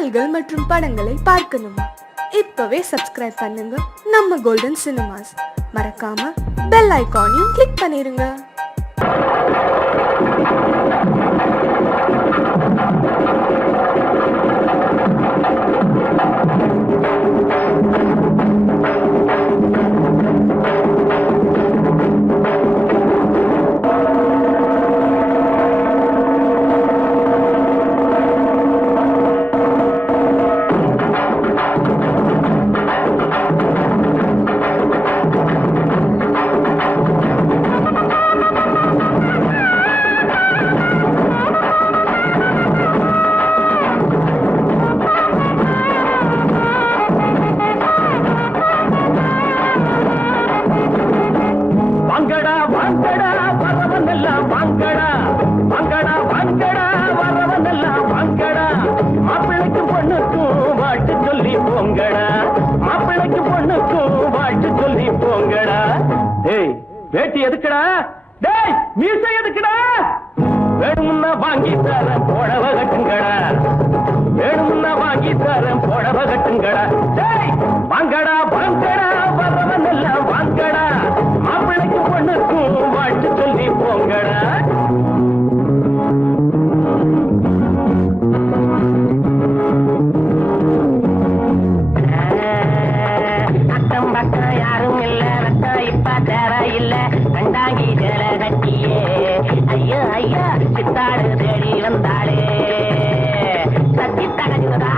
பாடல்கள் மற்றும் படங்களை பார்க்கணுமா? இப்பவே சப்ஸ்கிரைப் பண்ணுங்க நம்ம கோல்டன் சினிமாஸ். மறக்காம பெல் ஐகானையும் கிளிக் பண்ணிருங்க. வேட்டி எதுக்குடா? டேய் மீசை எதுக்குடா? வேணும்னா வாங்கி தரேன் புடவ கட்டுங்கடா. வேணும்னா வாங்கி தரேன் புடவ கட்டுங்கடா. டேய் வாங்கடா வாங்கடா வரவன் எல்லாம் வாங்கடா. மாப்பிள்ளைக்கு பொண்ணுக்கும் வாழ்த்து சொல்லி போங்கடா. அக்கம் பக்கம் யாரும் இல்ல ரத்தம் இப்ப தேவை இல்ல. கண்டாங்கி ஜல கட்டியே ஐயோ ஐயா சித்தாடு தேடி வந்தாளே. தத்தி தகஜுதா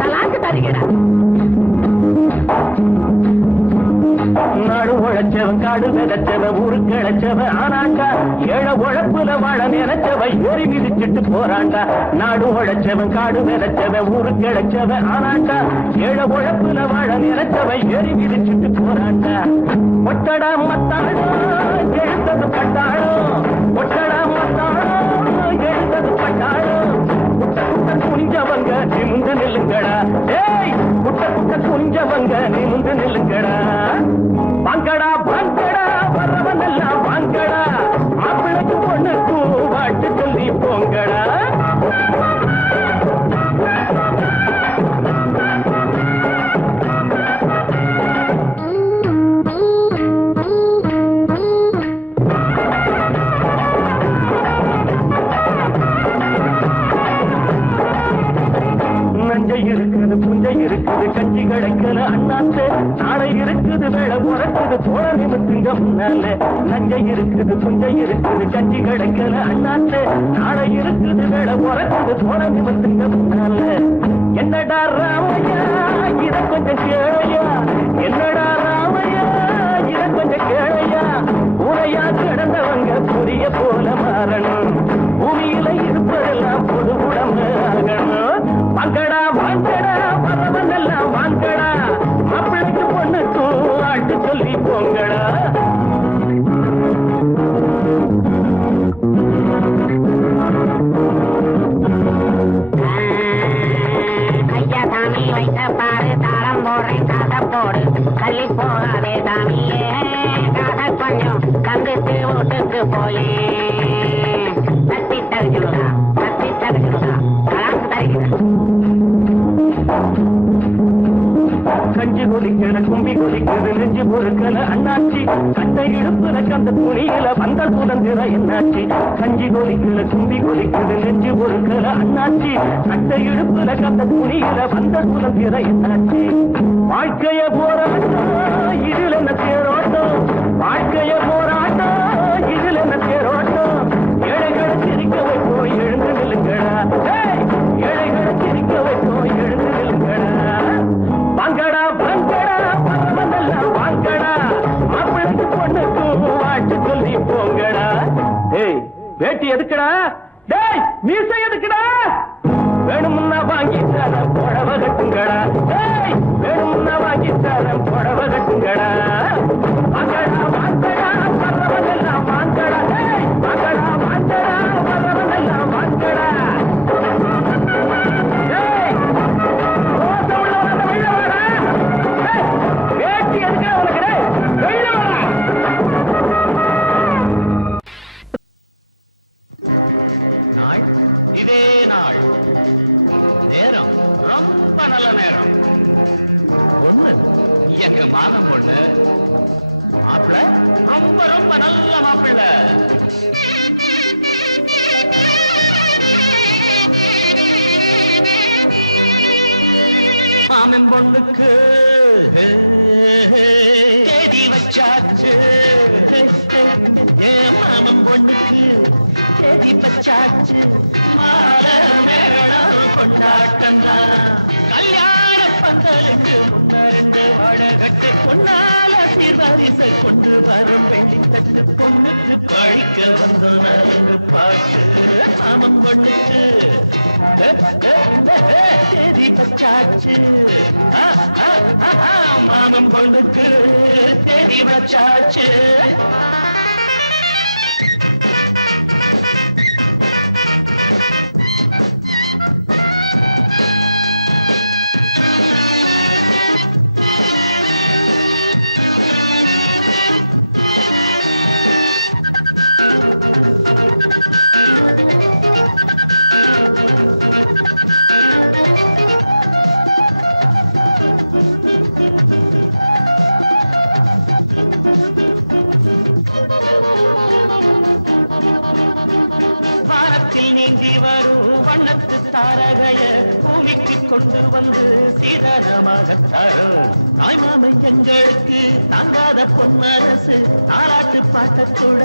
தலாக்கு தருகிறா. நாடு உழைச்சவன் காடு விதைச்சவன் ஊருக்கு இழைச்சவன் ஆனாண்டா. ஏழை உழைப்புல வாழ நினைச்சவன் ஏறி மிதிச்சிட்டு போறாண்டா. நாடு உழைச்சவன் காடு விதைச்சவன் ஊருக்கு இழைச்சவன் ஆனாண்டா. ஏழை உழைப்புல வாழ நினைச்சவன் ஏறி மிதிச்சிட்டு போறாண்டா. ஒட்டடா மத்தாடோ எழுத்தது பட்டாளோ. ஒட்டடா மத்தாடோ எழுத்தது பட்டாளோ. குட்ட குட்ட குஞ்சவங்க நிமிந்து நில்லுங்கடா. ஏய் குட்ட குட்ட குஞ்சவங்க நிமிந்து நில்லுங்கடா. வாங்கடா வாங்கடா வரவன் எல்லாம் வாங்கடா. மாப்பிள்ளைக்கு பொண்ணுக்கு வாட்டு சொல்லி போங்கடா. நஞ்சை இருக்குது புஞ்சை இருக்குது கஞ்சி கிடைக்கல அண்ணாத்து. நாளை இருக்குது வேலை உறக்குது தோழ நிமித்துங்க முன்னால. நஞ்சை இருக்குது புஞ்சை இருக்குது கஞ்சி கிடைக்கல அண்ணாத்து. நாளை இருக்குது வேலை உறக்குது தோழ நிமித்துங்க முன்னால. என்னடா ராமையா இத கொஞ்சம் கேளையா. என்னடா ராமையா இத கொஞ்சம் கேளையா. உரையா கிடந்தவங்க புரிய போல மாறணும். பூமியில இருப்பதெல்லாம் பொது உடம்பு ஆகணும். வாங்கடா வாங்கடா வரவன் எல்லாம் வாங்கடா. மாப்பிள்ளைக்கு பொண்ணுக்கு ஆட்டு சொல்லி போங்கடா. ஐயா சாமி வைத்த பாரு தாளம் போடுறேன் காசை போடு. தள்ளி போகாதே சாமியே காசை கொஞ்சம் தந்துட்டு வீட்டுக்கு போயே. தட்டி தகுச்சுடா கலாக்கு தருகிறேன். கஞ்சி கொதிக்கிற கும்பி கொதிக்கிறது நெஞ்சு பொறுக்கல அண்ணாச்சி. கட்டை இடுப்புல கந்த துணியில பந்தல் புதந்திர என்னாச்சி. கஞ்சி கொதிக்கிற கும்பி கொதிக்கிறது நெஞ்சு பொறுக்கல அண்ணாச்சி. கட்டை இடுப்புல கந்த துணியில பந்தல் புதந்திர என்னாச்சி. வாழ்க்கைய போராட்டம் இதில் என்ன தேரோட்டம். வாழ்க்கைய போராட்டம் இதில் என்ன தேரோட்டம். ஏழைகளை சிரிக்க வைப்போம் எழுந்து நில்லுங்கடா. ஏழைகளை சிரிக்க வைப்போம் எழுந்து நில்லுங்கடா. வாங்கடா வாங்கடா வரவன் எல்லாம் வாங்கடா. மாப்பிள்ளைக்கு பொண்ணுக்கு வாட்டு சொல்லி போங்கடா. டேய் வேட்டி எதுக்குடா? டேய் மீசை எதுக்குடா? வேணும்னா வாங்கி தரேன் புடவ கட்டுங்கடா. டேய் வேணும்னா வாங்கி தரேன் புடவ கட்டுங்கடா. வாங்கடா வாங்கடா வரவன் எல்லாம் வாங்கடா. டேய் வாங்கடா வாங்கடா வரவன் எல்லாம் வாங்கடா. நாள் இதே நாள் ரொம்ப நல்ல நேரம். பொண்ணு எங்க மாமன் பொண்ணு. மாப்பிள்ள ரொம்ப ரொம்ப நல்ல மாப்பிள்ள. மாமன் பொண்ணுக்கு தேதி வச்சாச்சு. ஏன் மாமன் பொண்ணுக்கு தேதி வச்சாச்சு. மாலை மேளம் கொண்டாட்டம் தான். கல்யாண பந்தலுக்கு முன்னறிந்து வாழகட்டு பொன்னால சீர்வரிசை கொண்டு வரும் வெள்ளித்தட்டு. பொண்ணுக்கு பழிக்க வந்த நரங்கு பாட்டு. மாமன் பொண்ணுக்கு தேதி வச்சாச்சு. மாமன் பொண்ணுக்கு தேதி வச்சாச்சு. நீந்தி வரும் வண்ணத்து தாரகைய பூமிக்கு கொண்டு வந்து சீதனமாக தரும். தாய்மாமை எங்களுக்கு தாங்காத பொன்மனசு தாலாட்டு பாட்டத்தோட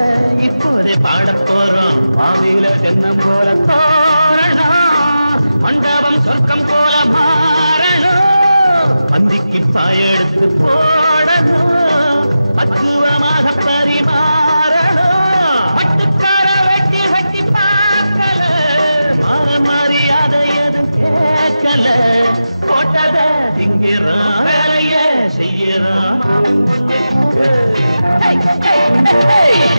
இப்போதே பாடப் போறோம். மாவில தென்னம் போல தோரணம், மண்டபம் சொர்க்கம் போல மாறணும். பந்திக்கு பாயெடுத்து போடணும், பக்குவமாக பரிமாறணும். பட்டுக்கார வெட்டி வெட்டி பார்க்கல, மரியாதை எதுவும் கேட்கல. போட்டத திங்கிறான், வேலைய செய்யறான்.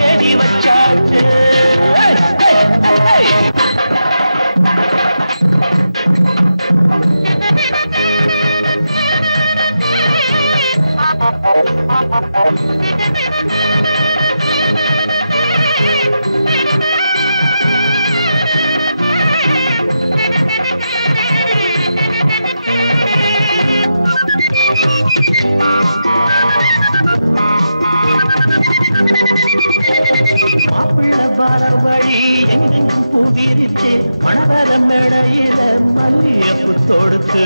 தேடி வச்சாச்சு. மாப்பிள்ள பார வழி எங்கெங்கும் பூவிரிச்சு மணவர மேடையில மல்லியப்பு தொடுத்து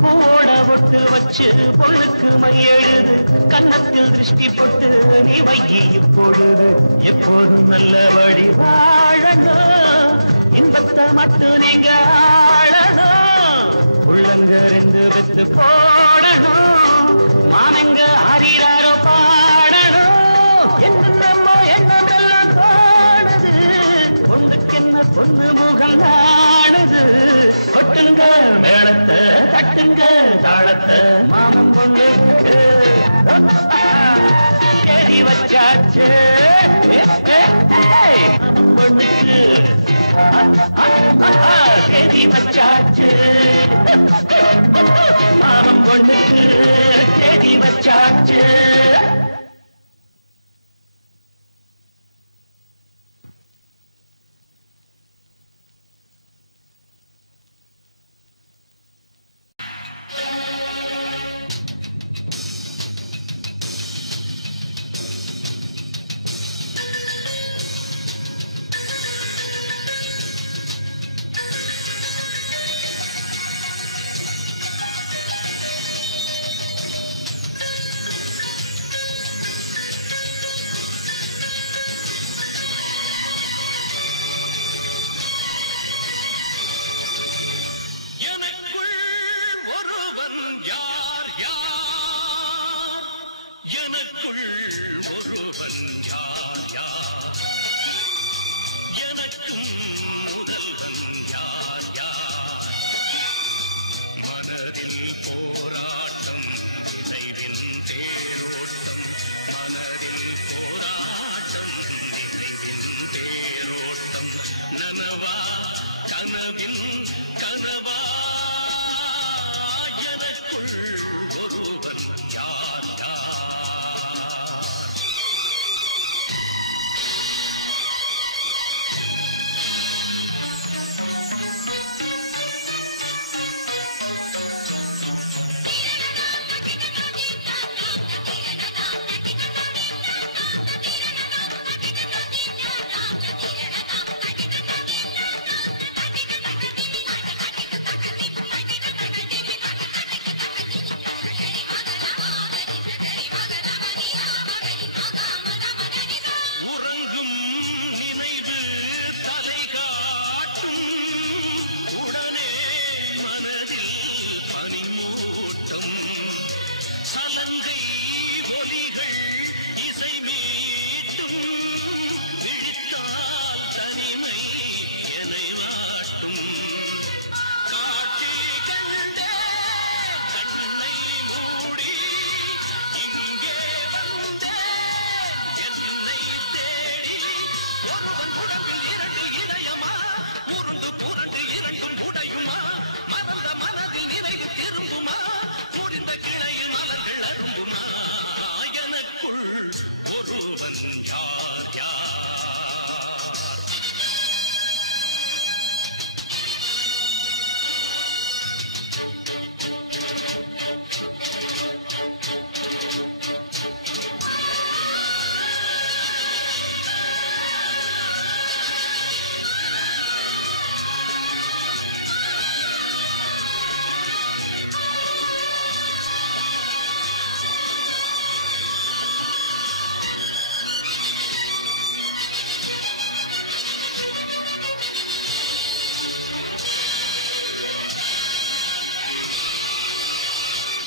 பூவோட ஒட்டு வச்சு பொண்ணுக்கு மையெழுது கன்னத்தில் திருஷ்டி போட்டு நீ வைகி பொழுது. எப்போதும் நல்லபடி வாழணும், இன்பத்தை மட்டும் நீங்க ஆளணும். உள்ளங்க ரெண்டு வெத்து போடணும், மானங்க ஆறிறாரோ பாடணும். என்னமோ எண்ணமெல்லாம் தோணுது, பொண்ணுக்கு என்ன பொண்ணு முகம் நாணுது. கொட்டுங்க மேளத்தை, தட்டுங்க தாளத்தை, மாமன் பொண்ணுக்கு தேதி வச்சாச்சு. மாமன் பொண்ணுக்கு தேதி வச்சாச்சு. மாமன் பொண்ணுக்கு தேதி வச்சாச்சு. எனக்குள் ஒருவன் யார் யார், எனக்கும் முதல்வன் யார் யார். மனதில் போராட்டம், நினைவின் தேரோட்டம். மனதில் போராட்டம், நினைவின் தேரோட்டம். நனவா கனவின் கனவா, எனக்குள் ஒருவன் யார் யார். மனதில் பனிமூட்டம் சலங்கை ஒலிகள் இசை மீட்டும் விழித்தால் தனிமை என்னை வாட்டும் காட்சி கண்டே கண்ணை மூடி இங்கே வந்தே என்னை தேடி ஒருவன் உடம்பில் இரண்டு இதயமா உருண்டு புரண்டு இரண்டும் உடையுமா மறந்த மனதில் நினைவு திரும்புமா முறிந்த கிளையில் மலர்கள் அரும்புமா எனக்குள் ஒருவன் யார் யார்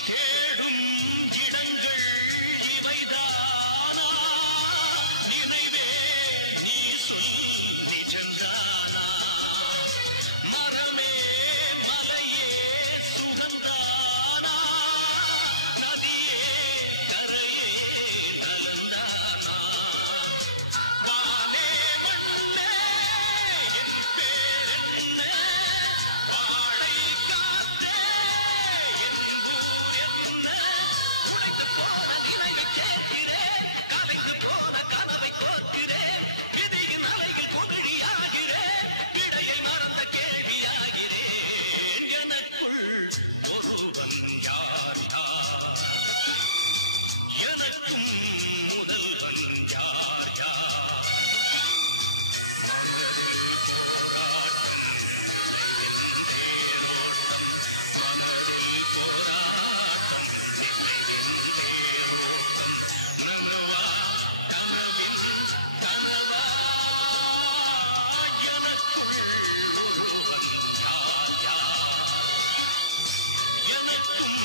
தேடும் இடங்கள் இவைதானா நினைவே நீ சொல் நிஜந்தானா மரமே மலையே சுகந்தானா நதியே கரையே நலந்தானா வானே மண்ணே என் பேரென்ன வாடை காற்றே என் ஊர் என்ன உடைந்து போன நினைவை சேர்க்கிறேன் கலைந்து போன கனவை கோர்க்கிறேன் விதியின் அலையில் குமிழியாகிறேன் விடையை மறந்த கேள்வியாகிறேன் எனக்குள் ஒருவன் யார் யார் எனக்கும் முதல்வன் யார் யார் மனதில் போராட்டம் நினைவின் தேரோட்டம் மனதில் போராட்டம் நினைவின் தேரோட்டம் நனவா கனவின் கனவா எனக்குள் ஒருவன் யார் யார் எனக்கும்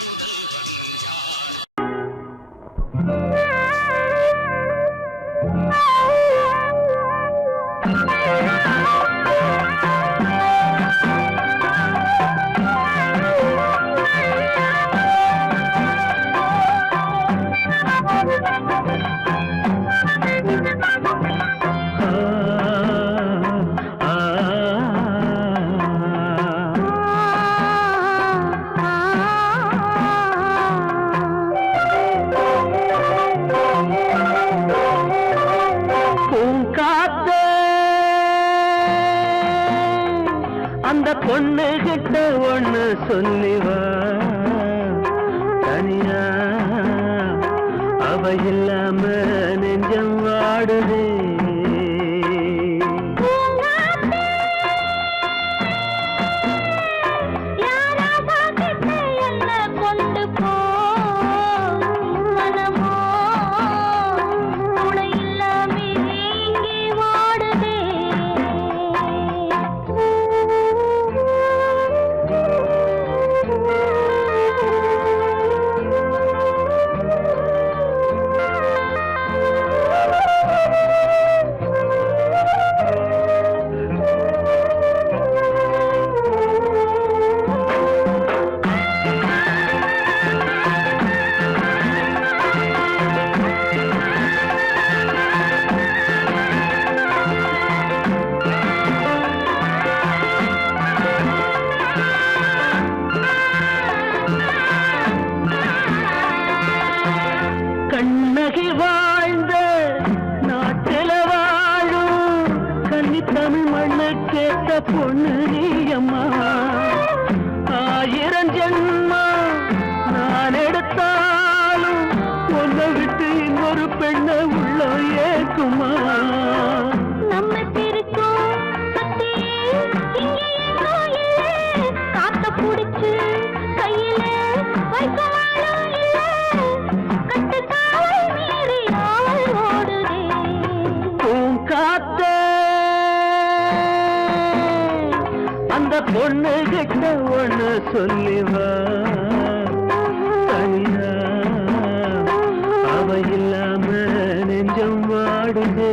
முதல்வன் யார் அந்த பொண்ணு கிட்ட ஒண்ணு சொல்லிவா தனியா அவ இல்லாம நெஞ்சம் வாடுதே கண்ணகி வாழ்ந்த நாட்டில வாழும் கன்னி தமிழ் மண்ணு கேட்ட பொண்ணு நீயம்மா 1000 ஜென்மா நான் எடுத்தாலும் ஒன்றை விட்டு இன்னொரு பெண்ணை உள்ள ஏக்குமா நம்ம திருக்கும் காத்த புடிச்சு கையில வைக்கவாலும் இல்லை கட்டுக்காவல் மீறி ஆவல் ஓடுதே பூங்காத்தே கிட்ட ஒண்ணு சொல்லிவா தனியா அவ இல்லாம நெஞ்சம் வாடுதே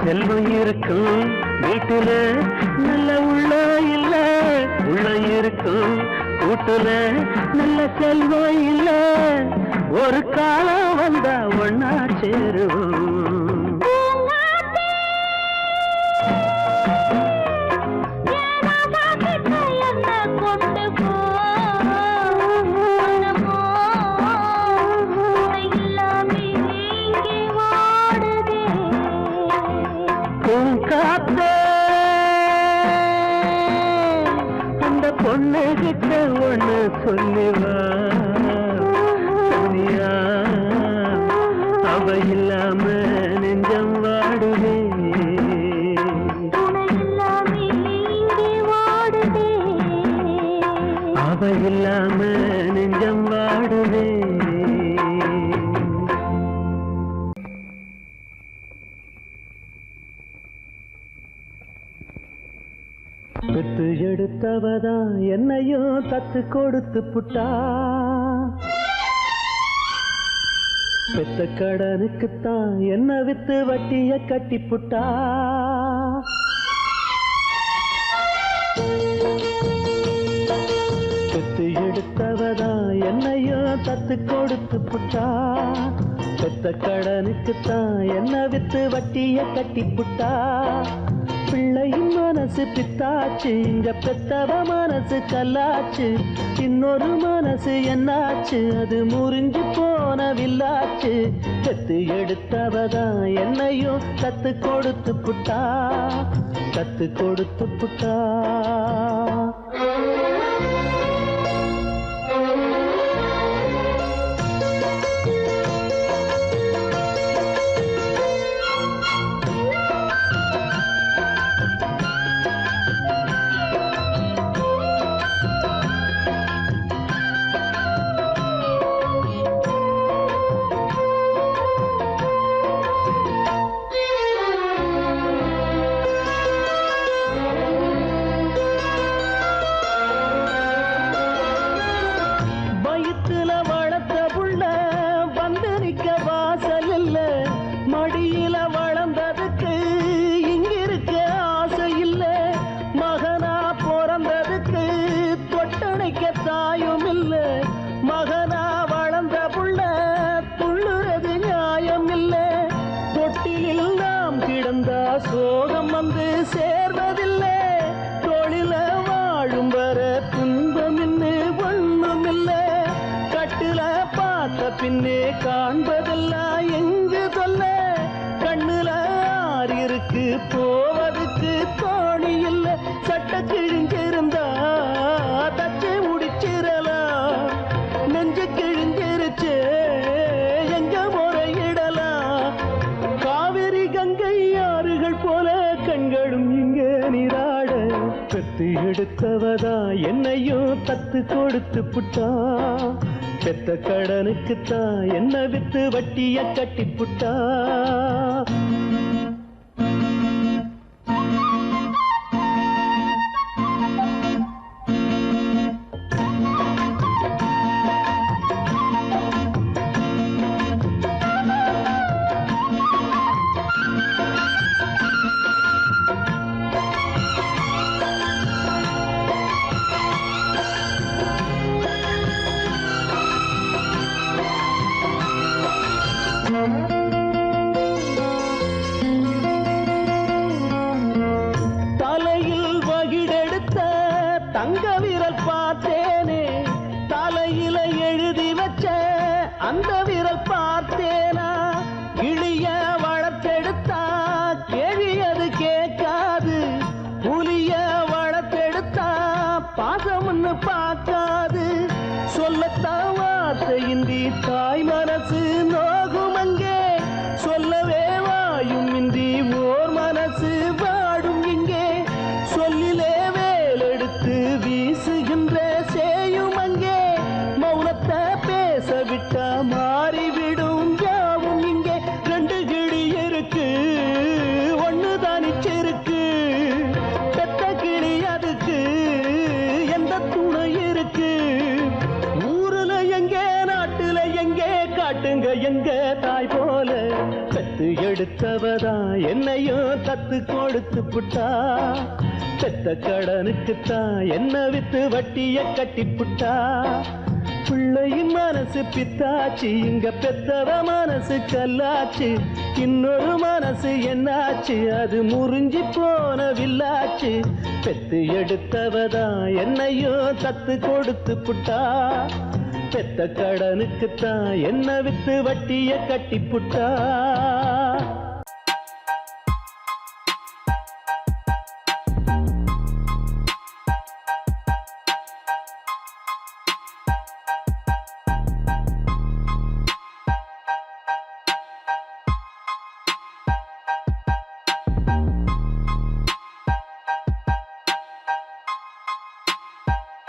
செல்வம் இருக்கும் வீட்டுல நல்ல உள்ள இல்ல உள்ள இருக்கும் கூட்டுல நல்ல செல்வம் இல்ல ஒரு காலம் வந்தா ஒன்னா சேருவோம் அந்த பொண்ணு கிட்ட ஒண்ணு சொல்லிவா சனியா அவ இல்லாம நெஞ்சம் வாடுதே அவ இல்லாம நெஞ்சம் வாடுதே பெத்து எடுத்தவதான் என்னையும் தத்து கொடுத்து புட்டா பெத்த கடனுக்குத்தான் என்ன வித்து வட்டிய கட்டி புட்டா பெத்து எடுத்தவதான் என்னையும் தத்து கொடுத்து புட்டா பெத்த கடனுக்குத்தான் என்ன வித்து வட்டிய கட்டி புட்டா பிள்ளையின் மனசு பித்தாச்சு இங்க பெத்தவ மனசு கல்லாச்சு இன்னொரு மனசு என்னாச்சு அது முறிஞ்சு போன வில்லாச்சு பெத்து எடுத்தவதான் என்னையும் கத்து கொடுத்து புட்டா கத்து கொடுத்து புட்டா சோகம் வந்து சேர்வதில்லை தொழில வாழும் வர துன்பம் இன்னு ஒண்ணும் இல்லை கட்டுல பார்த்த பின்னே காண்பதெல்லாம் எங்கு சொல்ல கண்ணுல ஆறு இருக்கு போவதுக்கு தோணி இல்லை சட்ட கிழிஞ்சிருந்தா தச்சு முடிச்சிடலாம் நெஞ்சு கிழிஞ்சிருச்சு எங்க முறையிடலாம் காவிரி கங்கை ஆறுகள் போல கண்களும் இங்க நீராட பெத்து எடுத்தவதா என்னையும் தத்து கொடுத்து புட்டா பெத்த கடனுக்குத்தான் என்ன வித்து வட்டிய கட்டி புட்டா விரல் பார்த்தேனா கிளிய வளர்த்தெடுத்தா கேள்வி அது கேட்காது புலிய வளர்த்தெடுத்தா பாசம்னு பார்க்காது சொல்லத்தான் வார்த்தையின்றி தாய் மனசு நோகும் அங்கே சொல்லவே வாயும் இன்றி ஓர் மனசு வாடும் இங்கே சொல்லிலே வேலெடுத்து வீசுகின்ற சேயும் அங்கே மௌனத்தை பேச விட்டா மாறிவிடும் யாவும் இங்கே ரெண்டு கிளி இருக்கு ஒண்ணு தானிச்சிருக்கு பெத்த கிளி அதுக்கு எந்த துணை இருக்கு ஊருல எங்கே நாட்டுல எங்கே காட்டுங்க எங்க தாய் போல பெத்து எடுத்தவதான் என்னையும் தத்து கொடுத்து புட்டா பெத்த கடனுக்குத்தான் என்ன வித்து வட்டிய கட்டி புட்டா பிள்ளையின் மனசு பித்தாச்சு இங்க பெத்தவ மனசு கல்லாச்சு இன்னொரு மனசு என்னாச்சு அது முறிஞ்சி போன வில்லாச்சு பெத்து எடுத்தவதான் என்னையும் தத்து கொடுத்து புட்டா பெத்த கடனுக்குத்தான் என்ன வித்து வட்டிய கட்டி புட்டா